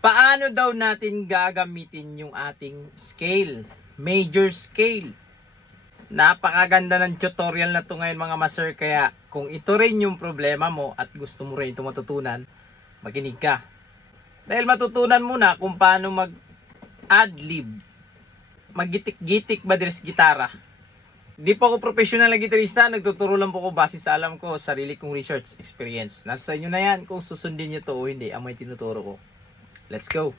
Paano daw natin gagamitin yung ating scale? Major scale. Napakaganda ng tutorial na to ngayon mga master. Kaya kung ito rin yung problema mo at gusto mo rin ito matutunan, makinig ka. Dahil matutunan mo na kung paano mag-adlib, maggitik-gitik ba deres gitara. Di po ako professional na gitarista, nagtuturo lang po ko base sa alam ko, sarili kong research experience. Nasa inyo na yan kung susundin nyo to o hindi, ang may tinuturo ko. Let's go.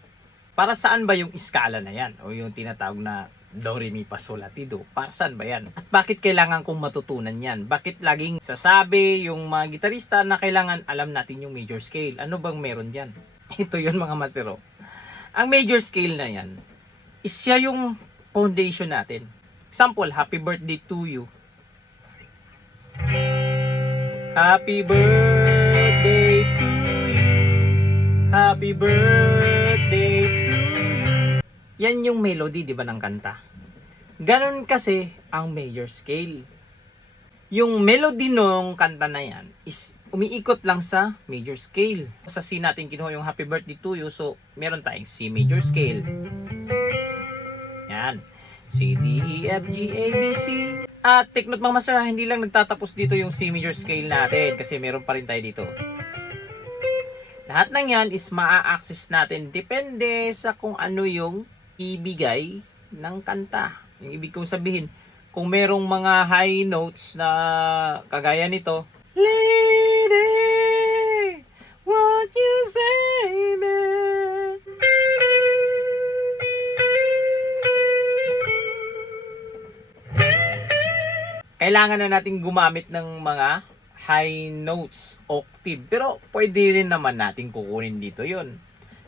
Para saan ba yung iskala na yan? O yung tinatawag na Do, Re, Mi, Fa, Sol, La, Ti, Do. Para saan ba yan? At bakit kailangan kong matutunan yan? Bakit laging sasabi yung mga gitarista na kailangan alam natin yung major scale? Ano bang meron dyan? Ito yun mga masero. Ang major scale na yan, is siya yung foundation natin. Example, happy birthday to you. Happy birthday to you. Happy birthday to you. Yan yung melody, di ba, ng kanta. Ganon kasi ang major scale. Yung melody nung kanta na yan is umiikot lang sa major scale. Sa C natin kinuha yung happy birthday to you, so meron tayong C major scale. Yan. C, D, E, F, G, A, B, C. At take note mga master, hindi lang nagtatapos dito yung C major scale natin kasi meron pa rin tayo dito. Lahat ng yan is maa-access natin depende sa kung ano yung ibigay ng kanta. Yung ibig kong sabihin, kung merong mga high notes na kagaya nito, Lady, what you say, man? Kailangan na natin gumamit ng mga high notes, octave. Pero pwede rin naman natin kukunin dito yon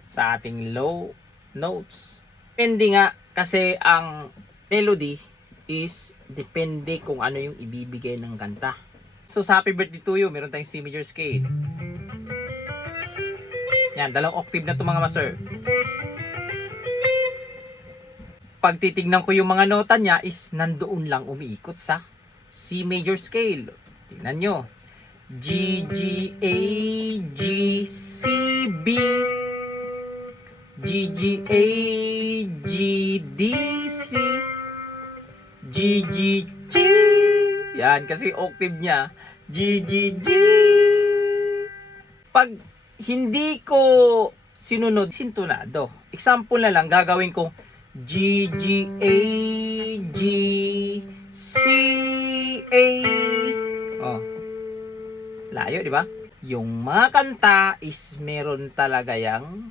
sa ating low notes. Depende nga kasi ang melody is depende kung ano yung ibibigay ng kanta. So sa happy birthday to you, meron tayong C major scale. Yan, dalawang octave na to mga master. Pag titignan ko yung mga nota niya is nandoon lang umiikot sa C major scale. Tingnan nyo. G, G, A, G, C, B. G, G, A, G, D, C. G, G, G. Yan, kasi octave niya. G, G, G. Pag hindi ko sinunod, sintonado. Example na lang, gagawin ko G, G, A, G, C, A. Oh. Layo, di ba? Yung mga kanta is meron talaga yang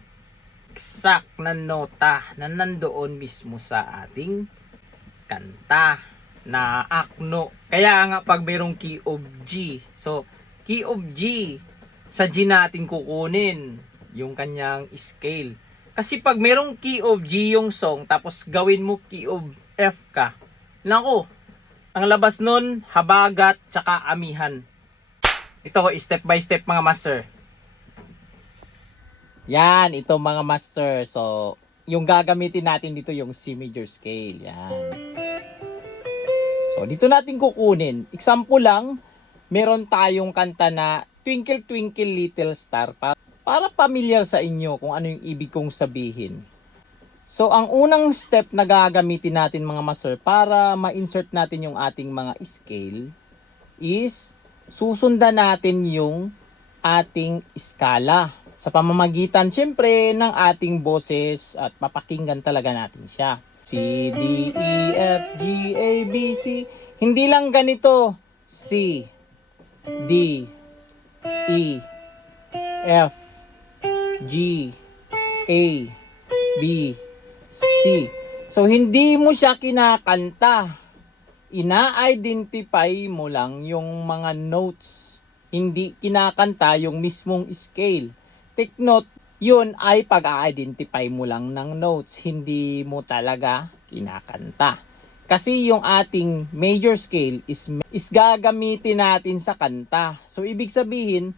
exact na nota na nandoon mismo sa ating kanta na akno. Kaya nga pag merong key of G, so key of G, sa G natin kukunin yung kanyang scale. Kasi pag merong key of G yung song, tapos gawin mo key of F ka, nako, ang labas nun, habagat, tsaka amihan. Ito, step by step mga master. Yan, ito mga master. So, yung gagamitin natin dito yung C major scale. Yan. So, dito natin kukunin. Example lang, meron tayong kanta na Twinkle Twinkle Little Star. Para familiar sa inyo kung ano yung ibig kong sabihin. So, ang unang step na gagamitin natin mga master para ma-insert natin yung ating mga scale is susundan natin yung ating skala sa pamamagitan syempre ng ating boses at mapakinggan talaga natin siya. C, D, E, F, G, A, B, C. Hindi lang ganito. C, D, E, F, G, A, B, C. So, hindi mo siya kinakanta. Ina-identify mo lang yung mga notes. Hindi kinakanta yung mismong scale. Take note, yun ay pag-a-identify mo lang ng notes. Hindi mo talaga kinakanta. Kasi yung ating major scale is gagamitin natin sa kanta. So, ibig sabihin,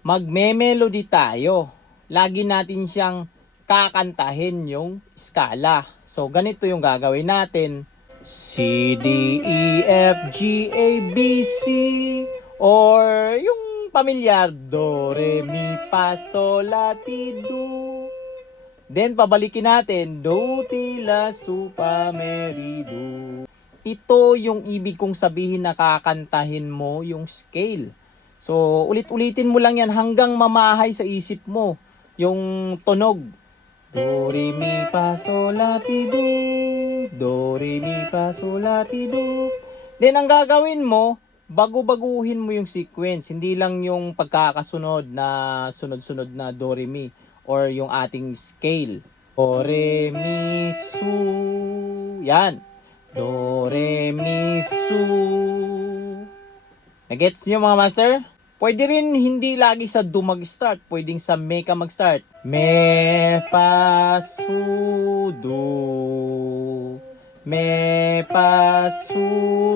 magme-melody tayo. Lagi natin siyang kakantahin yung skala. So, ganito yung gagawin natin. C, D, E, F, G, A, B, C. Or yung pamilyar, Do, Re, Mi, Fa, Sol, La, Ti, Do. Then pabalikin natin, do, ti, la, su, fa, me, re, do. Ito yung ibig kong sabihin na kakantahin mo yung scale. So ulit-ulitin mo lang yan hanggang mamahay sa isip mo yung tunog. Do, re, mi, fa, sol, la, ti, do. Do, re, mi, fa, sol, la, ti, do. Then ang gagawin mo, bago-baguhin mo yung sequence. Hindi lang yung pagkakasunod na sunod-sunod na do, re, mi or yung ating scale. Do, re, mi, su. Yan. Do, re, mi, su. Nagets niyo mga master? Pwede rin hindi lagi sa do mag-start. Pwedeng sa me ka mag-start. Me, fa, su, do. Me, fa, su,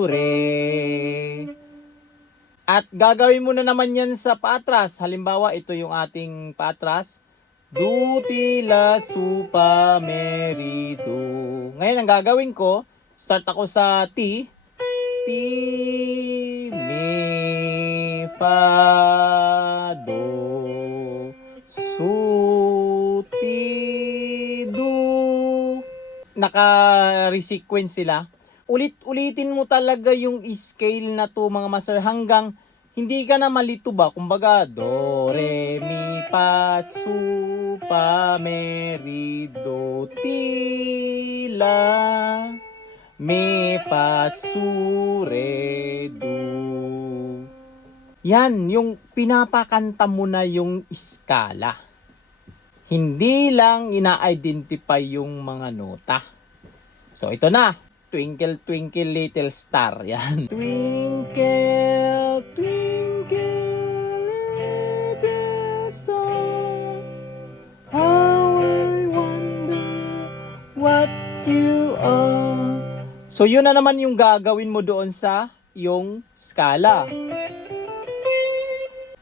re. At gagawin mo na naman yan sa paatras. Halimbawa, ito yung ating paatras. Do, ti, la, su, fa, me, re, do. Ngayon, ang gagawin ko, start ako sa ti. Ti, mi, fa, do, su, ti, do. Naka-resequence sila. Ulit-ulitin mo talaga yung scale na to mga master hanggang hindi ka na malito ba. Kumbaga, do, re, mi, fa, su, fa, me, re, do, ti, la, mi, fa, su, re, do. Yan, yung pinapakanta mo na yung skala. Hindi lang ina-identify yung mga nota. So, ito na. Twinkle, twinkle, little star. Yan. Twinkle, twinkle, little star, how I wonder what you are. So, yun na naman yung gagawin mo doon sa yung skala.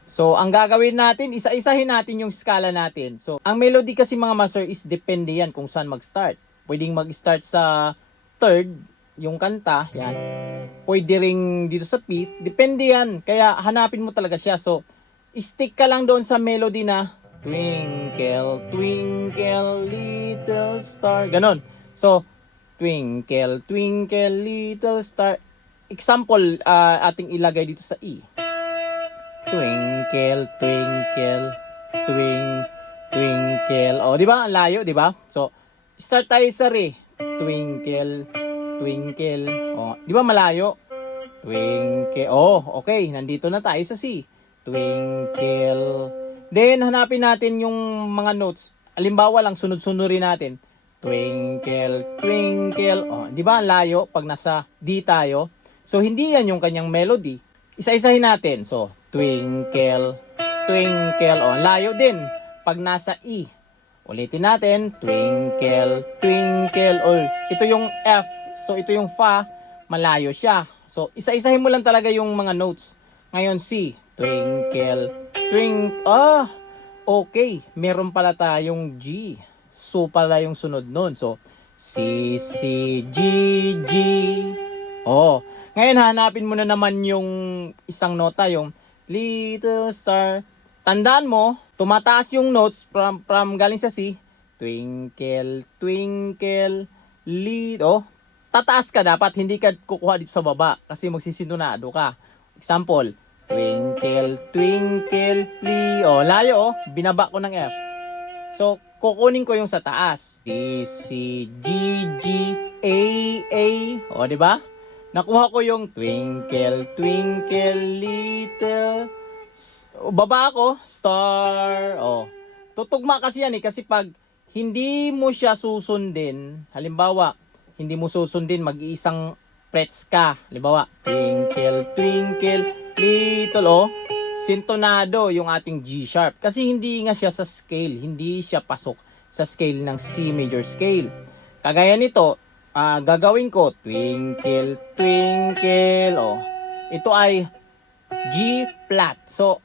So, ang gagawin natin, isa-isahin natin yung skala natin. So, ang melody kasi mga master is depende yan kung saan mag-start. Pwedeng mag-start sa third, yung kanta, yan. Pwede ring dito sa fifth, depende yan. Kaya hanapin mo talaga siya. So, stick ka lang doon sa melody na twinkle, twinkle, little star. Ganon. So, twinkle, twinkle, little star. Example, ating ilagay dito sa E. Twinkle, twinkle, twinkle. O, di ba? Ang layo, di ba? So, start tayo sa re. Twinkle, twinkle. O, di ba malayo? Twinkle. Oh, okay. Nandito na tayo sa C. Twinkle. Then, hanapin natin yung mga notes. Halimbawa lang, sunod-sunurin natin. Twinkle, twinkle. O, di ba? Ang layo pag nasa D tayo. So, hindi yan yung kanyang melody. Isa-isahin natin. So, twinkle, twinkle. O, layo din pag nasa E. Ulitin natin. Twinkle, twinkle. O, ito yung F. So, ito yung fa. Malayo siya. So, isa-isahin mo lang talaga yung mga notes. Ngayon, C. Twinkle, twinkle. Ah, okay. Meron pala tayong G. So, pala yung sunod nun. So, C, C, G, G. Oh, ngayon, hanapin mo na naman yung isang nota, yung little star. Tandaan mo, tumataas yung notes from galing sa C. Twinkle, twinkle, oh, tataas ka dapat, hindi ka kukuha dito sa baba kasi magsisintonado ka. Example, twinkle, twinkle, oh, layo, oh, binaba ko ng F. So, kukunin ko yung sa taas. D, C, G, G, A, A, oh, di ba? Nakuha ko yung twinkle, twinkle, little. Baba ako, star. Oh. Tutugma kasi yan eh. Kasi pag hindi mo siya susundin, halimbawa, hindi mo susundin, mag-iisang frets ka. Halimbawa, twinkle, twinkle, little. Oh, sintonado yung ating G sharp. Kasi hindi nga siya sa scale. Hindi siya pasok sa scale ng C major scale. Kagaya nito, gagawin ko twinkle, twinkle. Oh, ito ay G flat. So,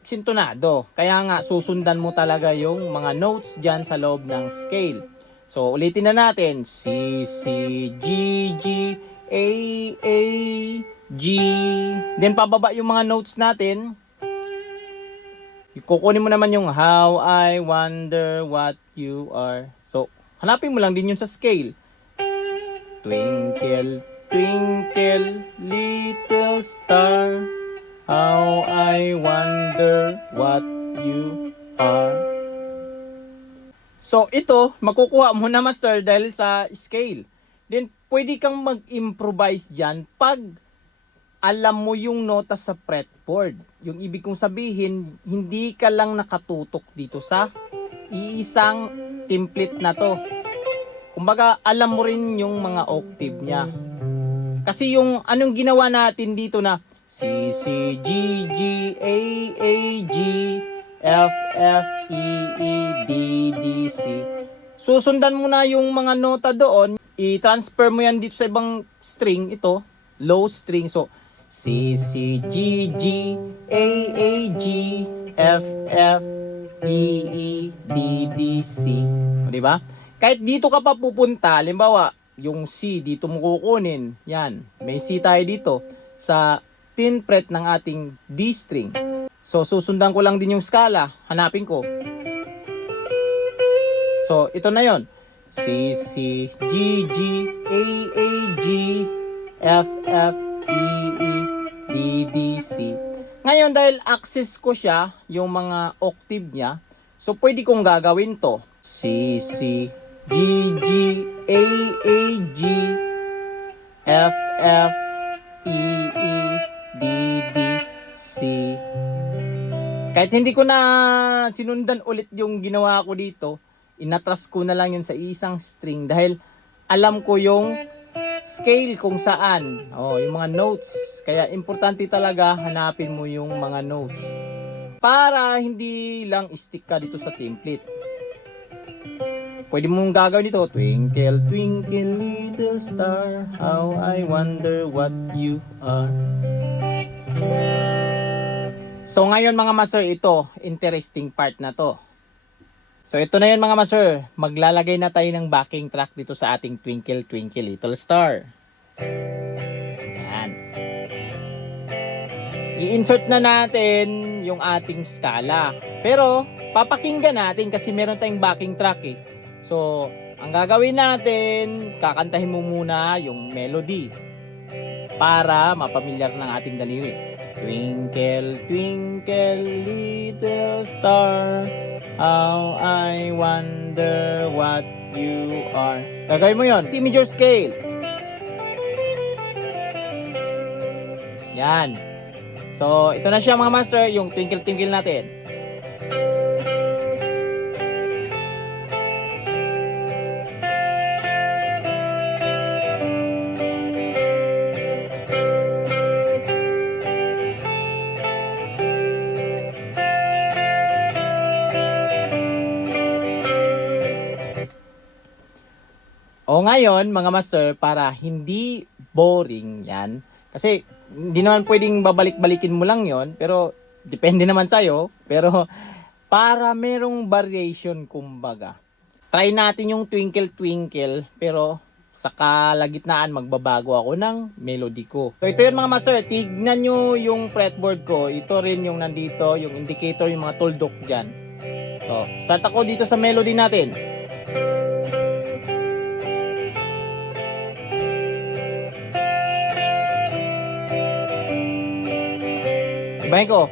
sintonado. Kaya nga, susundan mo talaga yung mga notes dyan sa loob ng scale. So, ulitin na natin. C, C, G, G, A, A, G. Then, pababa yung mga notes natin. kukunin mo naman yung how I wonder what you are. So, hanapin mo lang din yun sa scale. Twinkle, twinkle, little star, how I wonder what you are. So, ito, makukuha mo na master dahil sa scale. Then, pwede kang mag-improvise dyan pag alam mo yung nota sa fretboard. Yung ibig kong sabihin, hindi ka lang nakatutok dito sa iisang template na to. Kumbaga, alam mo rin yung mga octave niya. Kasi yung anong ginawa natin dito na C, C, G, G, A, A, G, F, F, E, E, D, D, C. Susundan mo na yung mga nota doon, i-transfer mo yan dito sa ibang string, ito, low string. So, C, C, G, G, A, A, G, F, F, E, E, D, D, C. O, diba? Kahit dito ka pa pupunta, halimbawa, yung C, dito mo kukunin. Yan, may C tayo dito sa 10th fret ng ating D string. So, susundan ko lang din yung scala. Hanapin ko. So, ito na yon. C, C, G, G, A, A, G, F, F, E, E, D, D, C. Ngayon, dahil access ko siya, yung mga octave niya, so pwede kong gagawin to. C, C, G, G, A, A, G, F, F, E, E, D, D, C. Kahit hindi ko na sinundan ulit yung ginawa ko dito, inatras ko na lang yun sa isang string dahil alam ko yung scale kung saan. Yung mga notes. Kaya importante talaga hanapin mo yung mga notes. Para hindi lang stick ka dito sa template. Pwede mong gagawin dito. Twinkle, twinkle, little star, how I wonder what you are. So ngayon mga master, ito, interesting part na to. So ito na yun mga master, maglalagay na tayo ng backing track dito sa ating Twinkle Twinkle Little Star. Yan. I-insert na natin yung ating scala. Pero papakinggan natin kasi meron tayong backing track eh. So ang gagawin natin, kakantahin mo muna yung melody para mapamilyar ng ating daliri. Twinkle, twinkle, little star, how I wonder what you are. Gagawin mo yon. C major scale. Yan. So, ito na siya mga master, yung twinkle twinkle natin. O ngayon, mga master, para hindi boring yan, kasi hindi naman pwedeng babalik-balikin mo lang yon, pero depende naman sa'yo, pero para merong variation kumbaga. Try natin yung twinkle twinkle, pero sa kalagitnaan magbabago ako ng melody ko. So ito yun mga master, tignan nyo yung fretboard ko, ito rin yung nandito, yung indicator, yung mga tuldok dyan. So, start ako dito sa melody natin. Ibahin ko.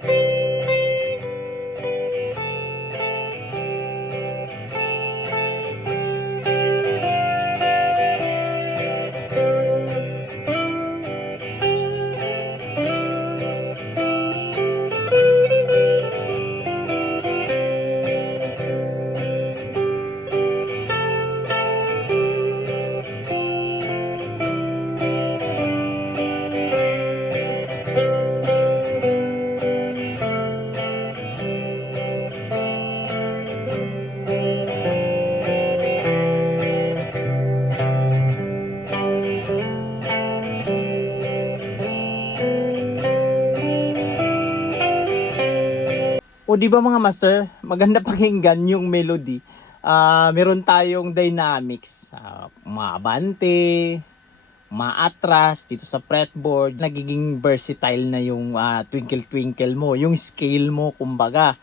O di ba mga master, maganda pakinggan yung melody. Meron tayong dynamics, maabante, maatras dito sa fretboard. Nagiging versatile na yung twinkle twinkle mo, yung scale mo kumbaga.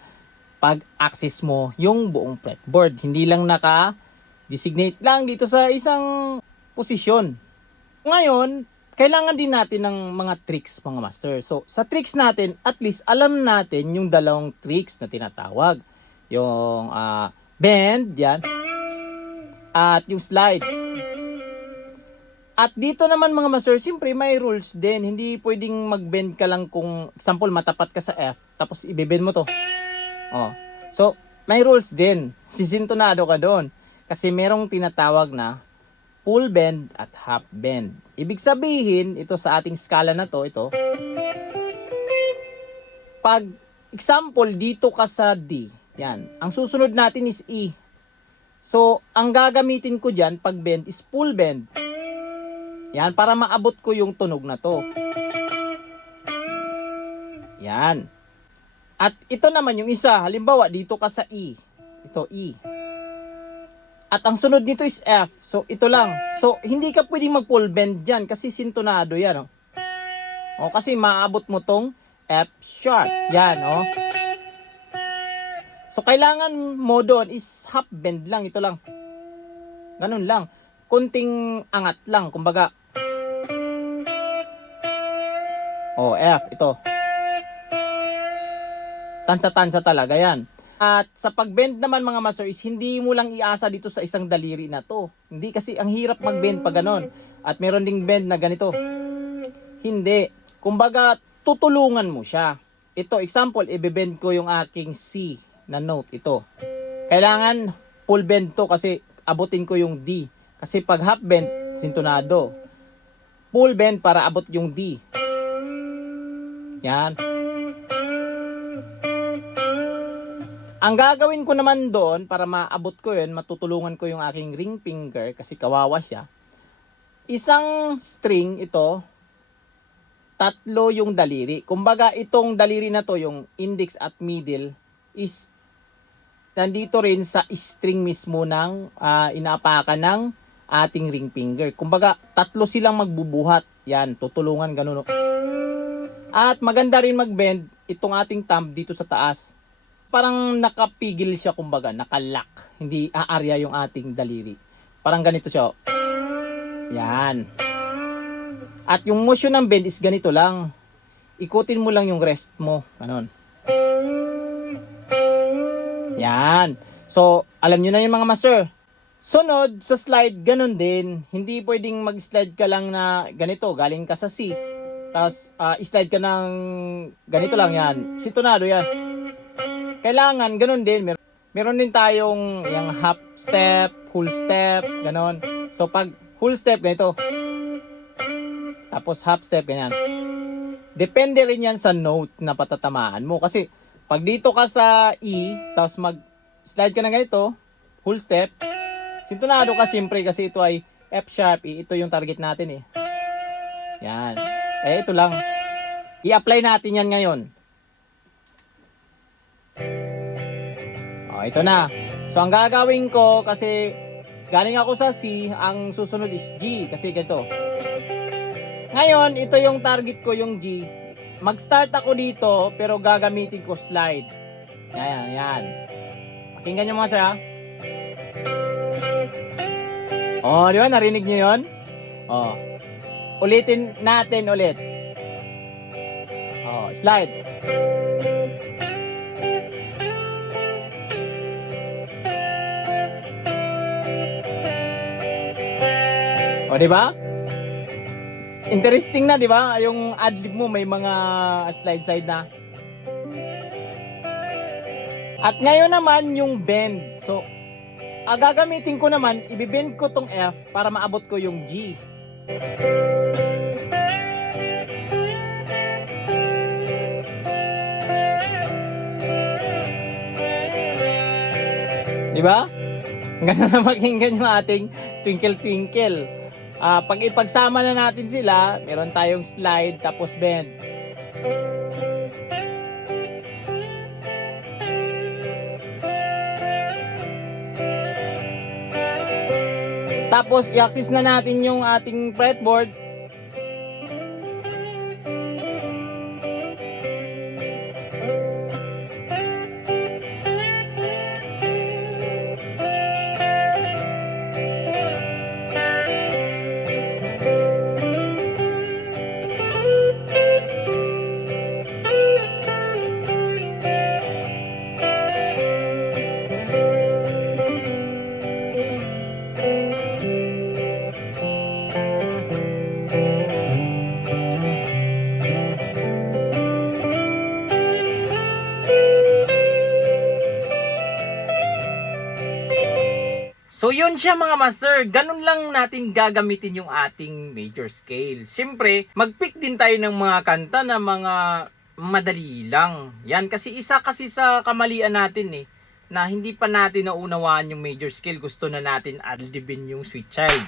pag access mo yung buong fretboard. Hindi lang naka-designate lang dito sa isang posisyon. Ngayon, kailangan din natin ng mga tricks mga master. So, sa tricks natin, at least alam natin yung dalawang tricks na tinatawag. Yung bend, yan. At yung slide. At dito naman mga master, siyempre may rules din. Hindi pwedeng mag-bend ka lang kung, example, matapat ka sa F, tapos i-bend mo to. Oh. So, may rules din. Sisintonado ka doon. Kasi merong tinatawag na full bend at half bend. Ibig sabihin, ito sa ating skala na to, ito. Pag, example, dito ka sa D. Yan. Ang susunod natin is E. So, ang gagamitin ko dyan, pag bend, is full bend. Yan, para maabot ko yung tunog na to. Yan. At ito naman yung isa. Halimbawa, dito ka sa E. Ito, E. At ang sunod nito is F. So, ito lang. So, hindi ka pwedeng mag-full bend dyan kasi sintonado yan. Oh. O, kasi maabot mo tong F sharp. Yan, oh. So, kailangan mo doon is half bend lang. Ito lang. Ganun lang. Kunting angat lang. Kumbaga, oh, F, ito. Tansa-tansa talaga yan. At sa pag-bend naman mga master is hindi mo lang iasa dito sa isang daliri na to. Hindi kasi ang hirap mag-bend pag ganon. At meron ding bend na ganito. Hindi. Kumbaga, tutulungan mo siya. Ito, example, i-bend ko yung aking C na note. Ito. Kailangan full bend to kasi abutin ko yung D. Kasi pag half bend, sintonado. Full bend para abot yung D. Yan. Ang gagawin ko naman doon para maabot ko yun, matutulungan ko yung aking ring finger kasi kawawa siya. Isang string ito, tatlo yung daliri. Kumbaga itong daliri na to, yung index at middle, is nandito rin sa string mismo ng inaapakan ng ating ring finger. Kumbaga tatlo silang magbubuhat. Yan, tutulungan ganun. At maganda rin mag-bend itong ating thumb dito sa taas. Parang nakapigil siya, kumbaga, nakalock. Hindi aarya yung ating daliri. Parang ganito siya. Yan. At yung motion ng bend is ganito lang. Ikutin mo lang yung rest mo. Ganon. Yan. So, alam nyo na yung mga master. Sunod, sa slide, ganon din. Hindi pwedeng mag-slide ka lang na ganito. Galing ka sa C. Tapos, slide ka ng ganito lang yan. Sintonado yan. Kailangan, ganun din. Meron din tayong yung half step, full step, ganon. So, pag full step, ganito. Tapos, half step, ganyan. Depende rin yan sa note na patatamaan mo. Kasi, pag dito ka sa E, tapos mag-slide ka na ganito, full step, sintonado ka siyempre kasi ito ay F sharp, E. Ito yung target natin eh. Yan. Ito lang. I-apply natin yan ngayon. Ito na. So, ang gagawin ko, kasi galing ako sa C, ang susunod is G. Kasi ganito. Ngayon, ito yung target ko, yung G. Mag-start ako dito, pero gagamitin ko slide. Yan, yan. Pakinggan nyo mga sir, ha? Oh, di ba? Narinig nyo yun? Oh. Ulitin natin ulit. Oh, slide. O, di ba? Interesting na, di ba? Yung adlib mo may mga slide-slide na. At ngayon naman yung bend. So, gagamitin ko naman, ibibend ko tong F para maabot ko yung G. Di ba? Ganun na maging yung ating twinkle twinkle. Pag ipagsama na natin sila, meron tayong slide tapos bend. Tapos i-access na natin yung ating fretboard. So yun siya mga master, ganun lang natin gagamitin yung ating major scale. Siyempre, mag-pick din tayo ng mga kanta na mga madali lang. Yan kasi isa kasi sa kamalian natin na hindi pa natin naunawaan yung major scale, gusto na natin adlibin yung Sweet Child.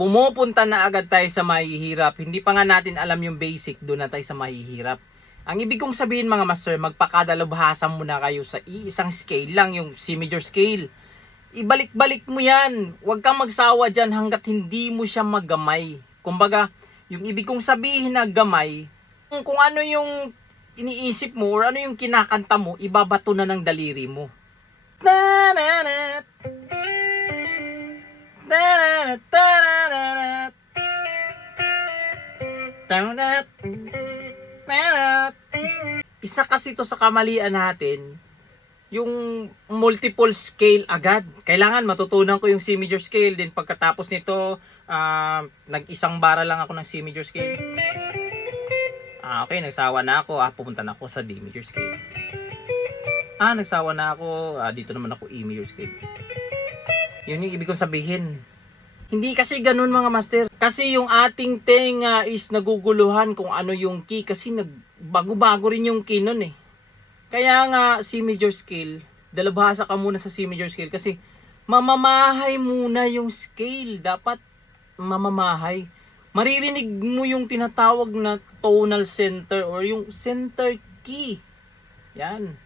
Pumupunta na agad tayo sa mahihirap, hindi pa nga natin alam yung basic, doon na tayo sa mahihirap. Ang ibig kong sabihin mga master, magpakadalubhasa muna kayo sa iisang scale lang, yung C major scale. Ibalik-balik mo yan. Huwag kang magsawa dyan hanggat hindi mo siya magamay. Kumbaga, yung ibig kong sabihin na gamay, kung ano yung iniisip mo or ano yung kinakanta mo, ibabato na ng daliri mo. Ta-na-na, ta-na-na, ta-na-na, ta-na-na, ta-na-na. Isa kasi to sa kamalian natin, yung multiple scale agad. Kailangan matutunan ko yung C major scale. Then pagkatapos nito, nag-isang bara lang ako ng C major scale. Okay, nagsawa na ako. Pupunta na ako sa D major scale. Nagsawa na ako. Dito naman ako E major scale. Yun yung ibig kong sabihin. Hindi kasi ganun mga master. Kasi yung ating tenga is naguguluhan kung ano yung key. Kasi bago-bago rin yung key nun Kaya nga C major scale, dalubhasa ka muna sa C major scale kasi mamamahay muna yung scale. Dapat mamamahay. Maririnig mo yung tinatawag na tonal center or yung center key. Yan.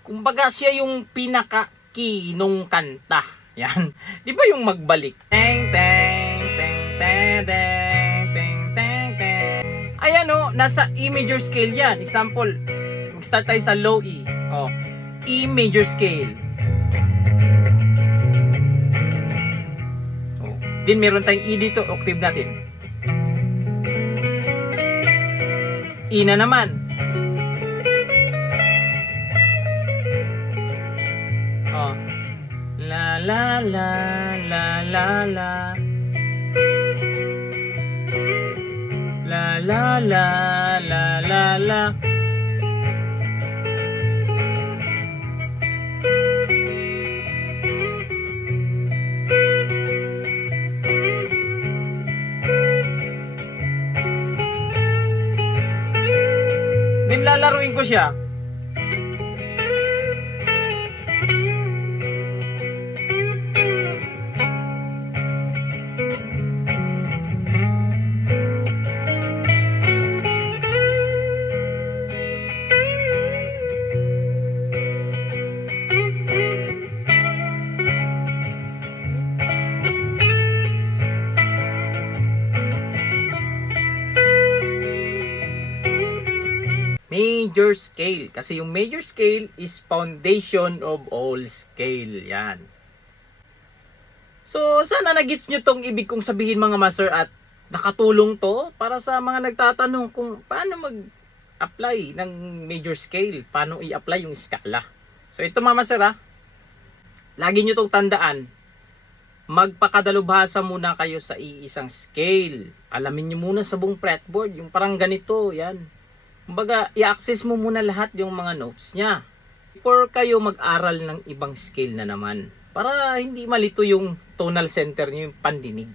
Kumbaga siya yung pinaka-key nung kanta. Yan. Di ba yung magbalik? Teng, teng, teng, teng, teng, teng, teng, teng. Ayan nasa E major scale yan. Example, start tayo sa low E. E major scale. Din meron tayong E dito, octave natin. E na naman. La la la la la la. La la la la la la. Then lalaruin ko siya. Major scale. Kasi yung major scale is foundation of all scale. Yan. So, sana nagets nyo tong ibig kong sabihin mga master at nakatulong to para sa mga nagtatanong kung paano mag-apply ng major scale. Paano i-apply yung skala. So, ito mga master lagi nyo tong tandaan. Magpakadalubhasa muna kayo sa iisang scale. Alamin nyo muna sa buong fretboard. Yung parang ganito. Yan. Kumbaga, i-access mo muna lahat yung mga notes niya before kayo mag-aral ng ibang scale na naman. Para hindi malito yung tonal center niyo, yung pandinig.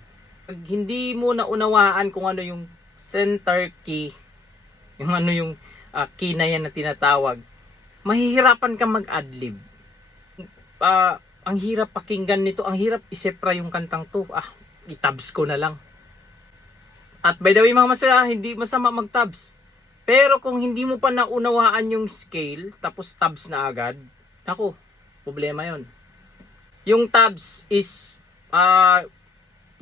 Pag hindi mo naunawaan kung ano yung center key, yung ano yung key na yan na tinatawag, mahihirapan ka mag-adlib. Ang hirap pakinggan nito, ang hirap isepra yung kantang to. I-tabs ko na lang. At by the way mga master, hindi masama mag-tabs. Pero kung hindi mo pa naunawaan yung scale, tapos tabs na agad, ako, problema yon. Yung tabs is,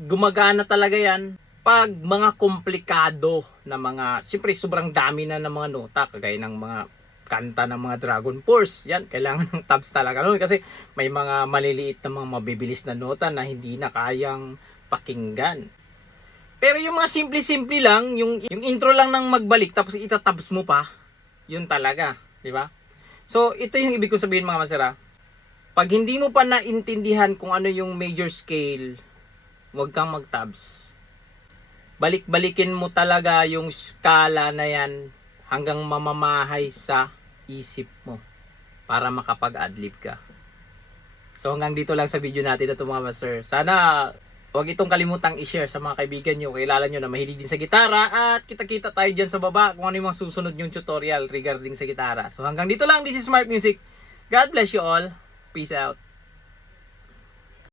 gumagana talaga yan pag mga komplikado na mga, siyempre sobrang dami na ng mga nota, kagaya ng mga kanta ng mga Dragon Force. Yan, kailangan ng tabs talaga nun kasi may mga maliliit na mga mabibilis na nota na hindi na kayang pakinggan. Pero yung mga simple-simple lang, yung intro lang ng magbalik tapos itatabs mo pa, yun talaga, di ba? So, ito yung ibig ko sabihin mga masera. Pag hindi mo pa naintindihan kung ano yung major scale, huwag kang mag-tabs. Balik-balikin mo talaga yung skala na yan hanggang mamamahay sa isip mo para makapag-adlib ka. So hanggang dito lang sa video natin na ito mga master. Sana huwag itong kalimutang i-share sa mga kaibigan nyo, kilala nyo na mahilig din sa gitara, at kita-kita tayo dyan sa baba kung ano yung mga susunod yung tutorial regarding sa gitara. So hanggang dito lang, this is Smart Music. God bless you all. Peace out.